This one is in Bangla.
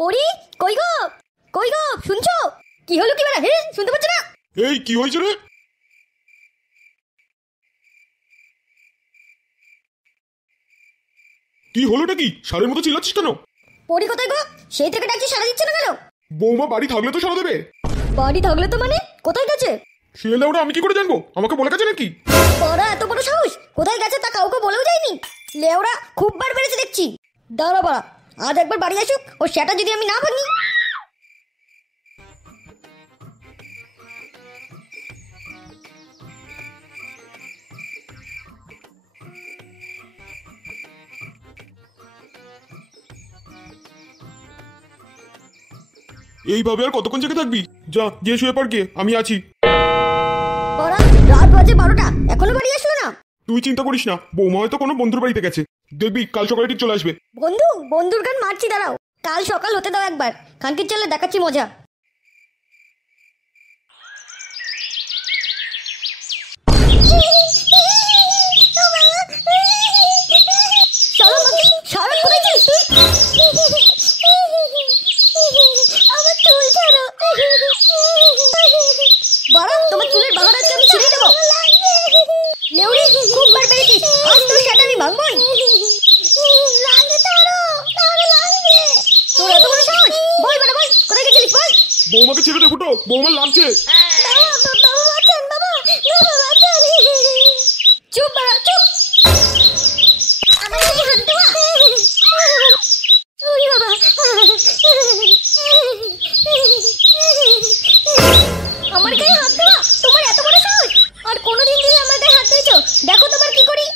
পরি, কই গো? কই গো, শুনছো? কি হলো কি বেলা? হ্যাঁ, শুনতে পাচ্ছ না? এই কি হয়েছে রে? কি হলোটা কি? সারের মতো চিল্লাচ্ছিস কেন? পরি কোথায় গো? সেই থেকে ডাকছি, সাড়া দিচ্ছে না কেন? বৌমা বাড়ি থাকলে তো সারা দেবে। বাড়ি থাকলে তো মানে কোথায় গেছে? সে লেওটা আমি কি করে জানবো? আমাকে বলে গেছে নাকি? বড়া এত বড় সাহস! কোথায় গেছে তা কাউকে বলেও যায়নি। লেওড়া খুব বার বেড়েছে দেখছি। দাঁড়া বাড়া, আজ একবার বাড়ি আসুক, ও সেটা যদি আমি না ভাঙি। এইভাবে আর কতক্ষণ জেগে থাকবি? যা গিয়ে শুয়ে পড় গিয়ে, আমি আছি। বড়া রাত বাজে 12টা, এখনো বাড়ি আসলো না। তুই চিন্তা করিস না, বৌমা হয়তো কোনো বন্ধুর বাড়িতে গেছে। দেখবি কাল সকালে ঠিক চলে আসবে। বন্ধুর গান মারছি, দাঁড়াও। কাল সকাল হতে দাও একবার, খানকির চলে দেখাচ্ছি মজা। তোমার চুলের বাগান আজকে আমি ছিঁড়ে দেবো। নেউরি খুব বার বেরিয়েছিস, আজ তোর সেটা আমি ভাঙবই। তোর এত বড় সাহস! বল বেটা বল, কোথায় গেছিলিস বল? বৌমাকে ছেড়ে দে ফুটো, বৌমার লাগছে। চুপ বাড়া, চুপ। আমার গায়ে হাত দেওয়া! ওরে বাবা! আমার গায়ে হাত দেওয়া তোমার এত বড় সাহস! আর কোনোদিন যদি আমার গায়ে হাত দিয়েছো, দেখো তোমার কি করি।